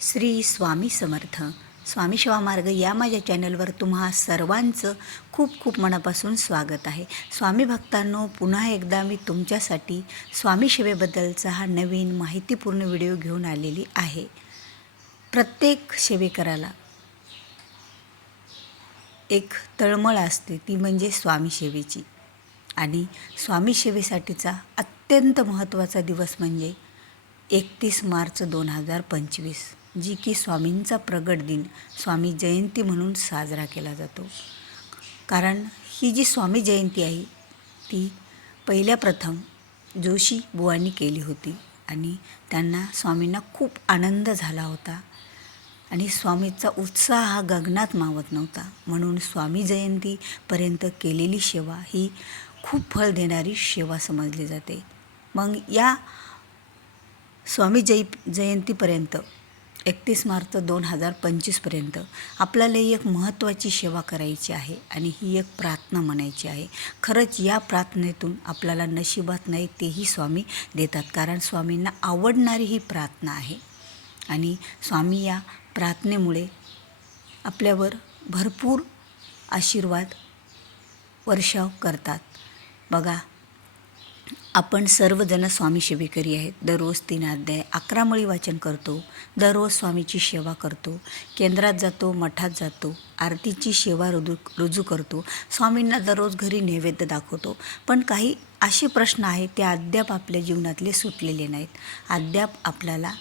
श्री स्वामी समर्थ. स्वामी सेवा मार्ग या माझ्या चॅनलवर तुम्हा सर्वांचं खूप खूप मनापासून स्वागत आहे. स्वामी भक्तांनो, पुन्हा एकदा मी तुमच्यासाठी स्वामी सेवेबद्दलचा हा नवीन माहितीपूर्ण व्हिडिओ घेऊन आलेली आहे. प्रत्येक सेवेकराला एक तळमळ असते, ती म्हणजे स्वामी सेवेची. आणि स्वामी सेवेसाठीचा अत्यंत महत्त्वाचा दिवस म्हणजे 31 मार्च 2025, जी की स्वामींचा प्रगट दिन, स्वामी जयंती म्हणून साजरा केला जातो. कारण ही जी स्वामी जयंती आहे ती पहिल्या प्रथम जोशी बुवांनी केली होती आणि त्यांना स्वामींना खूप आनंद झाला होता आणि स्वामीचा उत्साह हा गगनात मावत नव्हता. म्हणून स्वामी जयंतीपर्यंत केलेली सेवा ही खूप फळ देणारी सेवा समजली जाते. मग या स्वामी जयंतीपर्यंत 31 मार्च 2025पर्यंत आपल्याला एक महत्त्वाची सेवा करायची आहे आणि ही एक प्रार्थना म्हणायची आहे. खरंच या प्रार्थनेतून आपल्याला नशिबात नाही तेही स्वामी देतात, कारण स्वामींना आवडणारी ही प्रार्थना आहे. आणि स्वामी या प्रार्थनेमुळे आपल्यावर भरपूर आशीर्वाद वर्षाव करतात. बघा, आपण सर्वजण स्वामी सेवेकरी आहेत. दररोज 3 अध्याय 11 मळी वाचन करतो, दररोज स्वामीची सेवा करतो, केंद्रात जातो, मठात जातो, आरतीची सेवा रुजू करतो, स्वामींना दररोज घरी नैवेद्य दाखवतो. पण काही असे प्रश्न आहेत ते अद्याप आपल्या जीवनातले सुटलेले नाहीत. अद्याप आपल्याला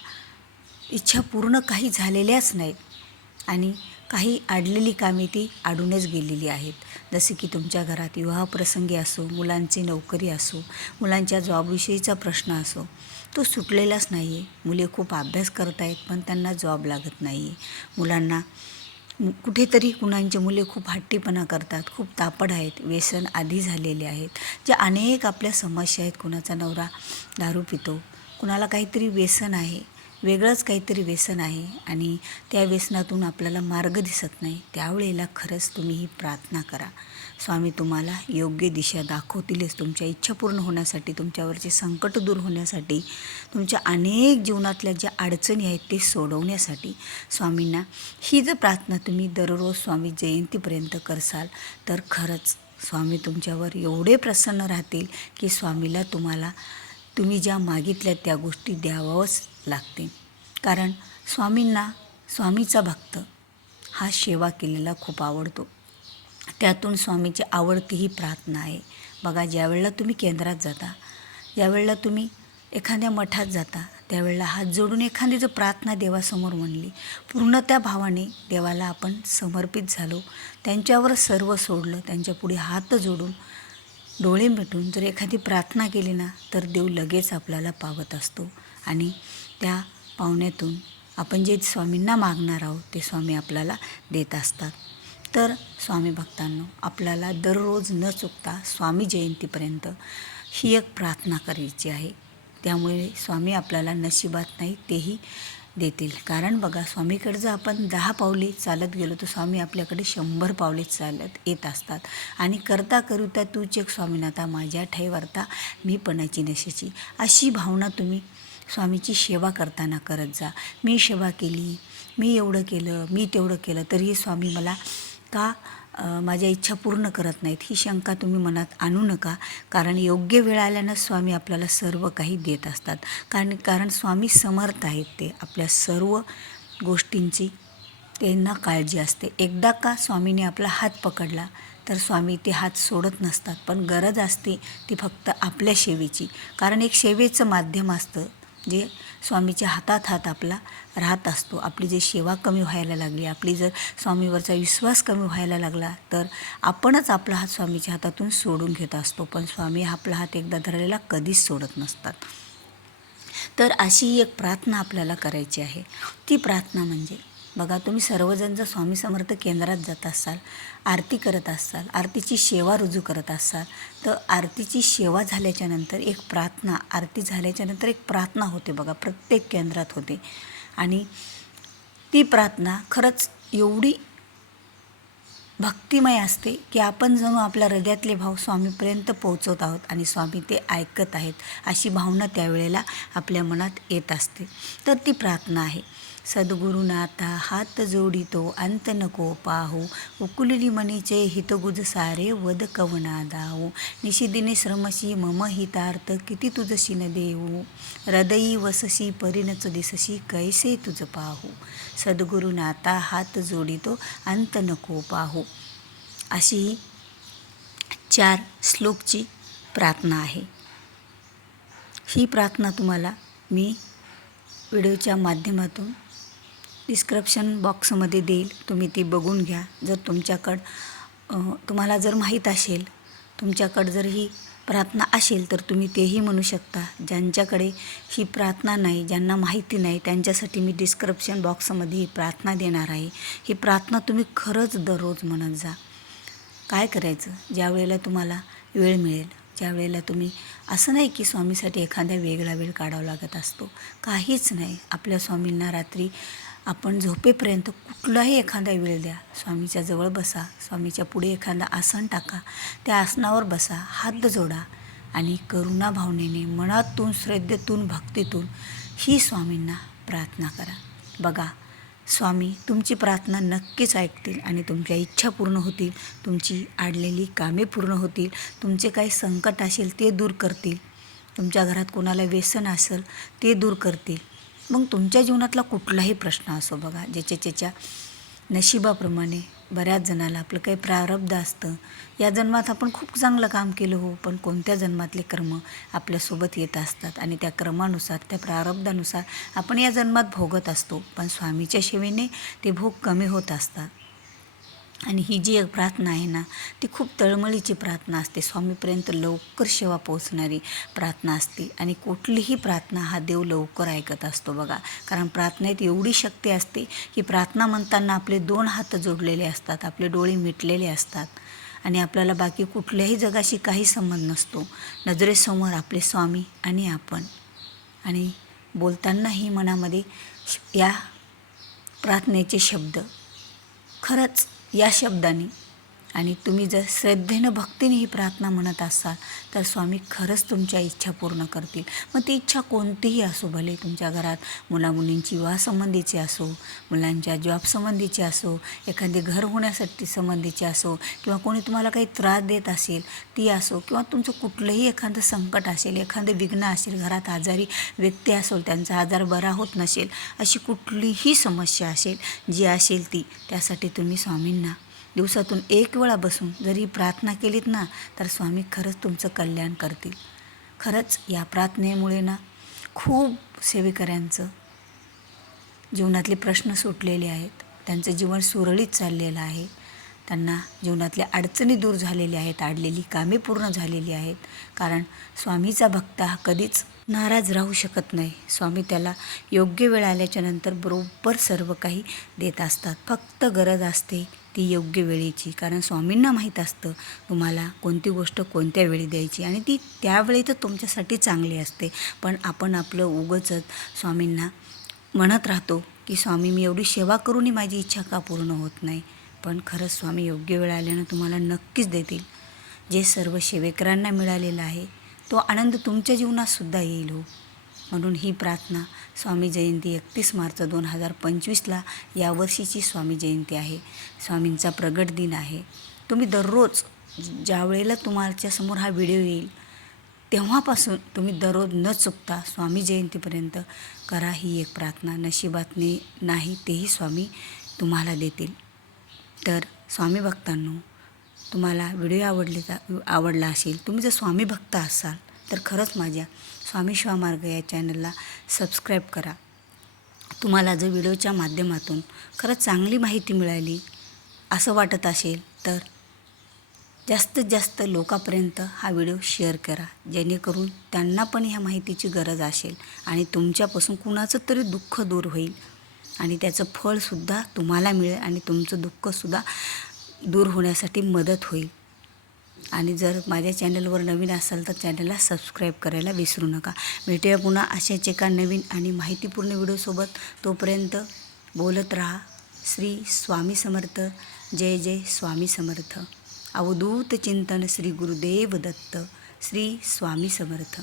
इच्छा पूर्ण काही झालेल्याच नाहीत आणि काही अडलेली कामे ती अडूनच गेलेली आहेत. जसे की तुमच्या घरात विवाहप्रसंगी असो, मुलांची नोकरी असो, मुलांच्या जॉबविषयीचा प्रश्न असो, तो सुटलेलाच नाही आहे. मुले खूप अभ्यास करत आहेत पण त्यांना जॉब लागत नाही आहे. मुलांना कुठेतरी कुणांचे मुले खूप हट्टीपणा करतात, खूप तापड आहेत, व्यसन आधी झालेले आहेत. जे अनेक आपल्या समस्या आहेत. कुणाचा नवरा दारू पितो, कुणाला काहीतरी व्यसन आहे, वेगळंच काहीतरी व्यसन आहे आणि त्या व्यसनातून आपल्याला मार्ग दिसत नाही. त्यावेळेला खरंच तुम्ही ही प्रार्थना करा. स्वामी तुम्हाला योग्य दिशा दाखवतीलच. तुमच्या इच्छा पूर्ण होण्यासाठी, तुमच्यावरचे संकट दूर होण्यासाठी, तुमच्या अनेक जीवनातल्या ज्या अडचणी आहेत ते सोडवण्यासाठी स्वामींना ही जर प्रार्थना तुम्ही दररोज स्वामी जयंतीपर्यंत करसाल तर खरंच स्वामी तुमच्यावर एवढे प्रसन्न राहतील की स्वामीला तुम्ही ज्या मागितल्या त्या गोष्टी द्यावाच लागते. कारण स्वामींना, स्वामीचा भक्त हा सेवा केलेला खूप आवडतो. त्यातून स्वामीची आवडती ही प्रार्थना आहे. बघा, ज्यावेळेला तुम्ही केंद्रात जाता, ज्यावेळेला तुम्ही एखाद्या मठात जाता, त्यावेळेला हात जोडून एखादी जर प्रार्थना देवासमोर म्हणली, पूर्ण त्या भावाने देवाला आपण समर्पित झालो, त्यांच्यावर सर्व सोडलं, त्यांच्यापुढे हात जोडून डोळे मिटून जर एखादी प्रार्थना केली ना, तर देव लगेच आपल्याला पावत असतो आणि त्या पावण्यातून आपण जे स्वामींना मागणार आहोत ते स्वामी आपल्याला देत असतात. तर स्वामी भक्तांनो, आपल्याला दररोज न चुकता स्वामी जयंतीपर्यंत ही एक प्रार्थना करायची आहे. त्यामुळे स्वामी आपल्याला नशिबात नाही तेही देतील. कारण बघा, स्वामीकडे जर आपण 10 पावले चालत गेलो तर स्वामी आपल्याकडे 100 पावले चालत येत असतात. आणि करता करुता तूच एक स्वामीनाथा, माझ्या ठाई वार्ता मी पणाची नशेची, अशी भावना तुम्ही स्वामीची सेवा करताना करत जा. मी सेवा केली, मी एवढं केलं, मी तेवढं केलं, तरीही स्वामी मला का माझ्या इच्छा पूर्ण करत नाहीत, ही शंका तुम्ही मनात आणू नका. कारण योग्य वेळ आल्यानं स्वामी आपल्याला सर्व काही देत असतात. कारण स्वामी समर्थ आहेत. ते आपल्या सर्व गोष्टींची त्यांना काळजी असते. एकदा का स्वामीने आपला हात पकडला तर स्वामी ते हात सोडत नसतात. पण गरज असते ती फक्त आपल्या सेवेची. कारण एक सेवेचं माध्यम असतं जे स्वामीच्या हातात हात आपला राहत असतो. आपली जी सेवा कमी व्हायला लागली, आपली जर स्वामीवरचा विश्वास कमी व्हायला लागला तर आपणच आपला हात स्वामीच्या हातातून सोडून घेत असतो. पण स्वामी आपला हात एकदा धरलेला कधीच सोडत नसतात. तर अशी एक प्रार्थना आपल्याला करायची आहे. ती प्रार्थना म्हणजे, बघा, तुम्ही सर्वजण जर स्वामी समर्थ केंद्रात जात असाल, आरती करत असाल, आरतीची सेवा रुजू करत असाल, तर आरतीची सेवा झाल्याच्यानंतर एक प्रार्थना, आरती झाल्याच्यानंतर एक प्रार्थना होते बघा, प्रत्येक केंद्रात होते. आणि ती प्रार्थना खरंच एवढी भक्तिमय असते की आपण जणू आपल्या हृदयातले भाव स्वामीपर्यंत पोहोचवत आहोत आणि स्वामी ते ऐकत आहेत, अशी भावना त्यावेळेला आपल्या मनात येत असते. तर ती प्रार्थना आहे, सद्गुरुनाथा हात जोडितो अंत नको पाहू, उकुलली मनीचे हितगुज सारे वद कवना दाऊ, निशिदिनी श्रमशी मम हितार्थ किती तुझशी न देऊ, हृदयी वसशी परिणच दिसशी कैसे तुझ पाहू, सद्गुरुनाथा हात जोडितो अंत नको पाहू. अशी ही 4 श्लोकची प्रार्थना आहे. ही प्रार्थना तुम्हाला मी व्हिडिओच्या माध्यमातून डिस्क्रिप्शन बॉक्समध्ये देईल, तुम्ही ती बघून घ्या. जर तुम्हाला जर माहीत असेल, तुमच्याकडं जर ही प्रार्थना असेल तर तुम्ही तेही म्हणू शकता. ज्यांच्याकडे ही प्रार्थना नाही, ज्यांना माहिती नाही, त्यांच्यासाठी मी डिस्क्रिप्शन बॉक्समध्ये ही प्रार्थना देणार आहे. ही प्रार्थना तुम्ही खरंच दररोज म्हणत जा. काय करायचं, ज्या वेळेला तुम्हाला वेळ मिळेल, ज्या वेळेला तुम्ही, असं नाही की स्वामीसाठी एखादा वेगळा वेळ काढावा लागत असतो, काहीच नाही. आपल्या स्वामींना रात्री आपण झोपेपर्यंत कुठलाही एखादा वेळ द्या. स्वामीच्या जवळ बसा, स्वामीच्या पुढे एखादा आसन टाका, त्या आसनावर बसा, हात जोडा आणि करुणा भावनेने, मनातून, श्रद्धेतून, भक्तीतून ही स्वामींना प्रार्थना करा. बघा, स्वामी तुमची प्रार्थना नक्कीच ऐकतील आणि तुमच्या इच्छा पूर्ण होतील, तुमची आडलेली कामे पूर्ण होतील, तुमचे काही संकट असेल ते दूर करतील, तुमच्या घरात कोणाला व्यसन असेल ते दूर करतील. मग तुमच्या जीवनातला कुठलाही प्रश्न असो, बघा, ज्याच्या नशिबाप्रमाणे बऱ्याच जणाला आपलं काही प्रारब्ध असतं. या जन्मात आपण खूप चांगलं काम केलं हो, पण कोणत्या जन्मातले कर्म आपल्यासोबत येत असतात आणि त्या कर्मानुसार, त्या प्रारब्धानुसार आपण या जन्मात भोगत असतो. पण स्वामीच्या सेवेने ते भोग कमी होत असतात. आणि ही जी एक प्रार्थना आहे ना, ती खूप तळमळीची प्रार्थना असते, स्वामीपर्यंत लवकर सेवा पोहोचणारी प्रार्थना असते. आणि कुठलीही प्रार्थना हा देव लवकर ऐकत असतो बघा. कारण प्रार्थनेत एवढी शक्ती असते की प्रार्थना म्हणताना आपले 2 हात जोडलेले असतात, आपले डोळे मिटलेले असतात आणि आपल्याला बाकी कुठल्याही जगाशी काही संबंध नसतो. नजरेसमोर आपले स्वामी आणि आपण. आणि बोलतानाही मनामध्ये या प्रार्थनेचे शब्द, खरंच या शब्दांनी, आणि तुम्ही जर श्रद्धेनं, भक्तीने ही प्रार्थना म्हणत असाल तर स्वामी खरंच तुमच्या इच्छा पूर्ण करतील. मग ती इच्छा कोणतीही असो, भले तुमच्या घरात मुलामुलींची विवाहसंबंधीची असो, मुलांच्या जॉबसंबंधीची असो, एखादे घर होण्यासाठी संबंधीची असो, किंवा कोणी तुम्हाला काही त्रास देत असेल ती असो, किंवा तुमचं कुठलंही एखादं संकट असेल, एखादं विघ्न असेल, घरात आजारी व्यक्ती असेल, त्यांचा आजार बरा होत नसेल, अशी कुठलीही समस्या असेल, जी असेल ती, त्यासाठी तुम्ही स्वामींना दिवसातून 1 वेळा बसून जरी प्रार्थना केलीत ना, तर स्वामी खरंच तुमचं कल्याण करतील. खरंच या प्रार्थनेमुळे ना खूप सेवेकऱ्यांचं जीवनातले प्रश्न सुटलेले आहेत, त्यांचं जीवन सुरळीत चाललेलं आहे, त्यांना जीवनातल्या अडचणी दूर झालेल्या आहेत, आडलेली कामे पूर्ण झालेली आहेत. कारण स्वामीचा भक्त हा कधीच नाराज राहू शकत नाही. स्वामी त्याला योग्य वेळ आल्याच्यानंतर बरोबर सर्व काही देत असतात. फक्त गरज असते ती योग्य वेळेची. कारण स्वामींना माहीत असतं तुम्हाला कोणती गोष्ट कोणत्या वेळी द्यायची, आणि ती त्यावेळी तर तुमच्यासाठी चांगली असते. पण आपण आपलं उगाचच स्वामींना म्हणत राहतो की स्वामी मी एवढी सेवा करूनही माझी इच्छा का पूर्ण होत नाही. पण खरंच स्वामी योग्य वेळ आल्यानं तुम्हाला नक्कीच देतील. जे सर्व सेवेकरांना मिळालेला आहे तो आनंद तुमच्या जीवनातसुद्धा येईल हो. म्हणून ही प्रार्थना, स्वामी जयंती 31 मार्च 2025ला यावर्षीची स्वामी जयंती आहे, स्वामींचा प्रगट दिन आहे. तुम्ही दररोज ज्या वेळेला तुमच्यासमोर हा व्हिडिओ येईल तेव्हापासून तुम्ही दररोज न चुकता स्वामी जयंतीपर्यंत करा ही एक प्रार्थना. नशिबात नाही तेही स्वामी तुम्हाला देतील. तर स्वामी भक्तांनो, तुम्हाला व्हिडिओ आवडला असेल, तुम्ही जर स्वामी भक्त असाल तर खरंच माझ्या स्वामी सेवा मार्ग या चॅनलला सबस्क्राईब करा. तुम्हाला जर व्हिडिओच्या माध्यमातून खरंच चांगली माहिती मिळाली असं वाटत असेल तर जास्तीत जास्त लोकांपर्यंत हा व्हिडिओ शेअर करा, जेणेकरून त्यांना पण ह्या माहितीची गरज असेल आणि तुमच्यापासून कुणाचं तरी दुःख दूर होईल आणि त्याचं फळसुद्धा तुम्हाला मिळेल आणि तुमचं दुःखसुद्धा दूर होण्यासाठी मदत होईल. आणि जर माझ्या चॅनलवर नवीन असाल तर चॅनलला सबस्क्राईब करायला विसरू नका. भेटूया पुन्हा अशाच एका नवीन आणि माहितीपूर्ण व्हिडिओसोबत. तोपर्यंत बोलत राहा. श्री स्वामी समर्थ. जय जय स्वामी समर्थ. अवधूत चिंतन श्री गुरुदेव दत्त. श्री स्वामी समर्थ.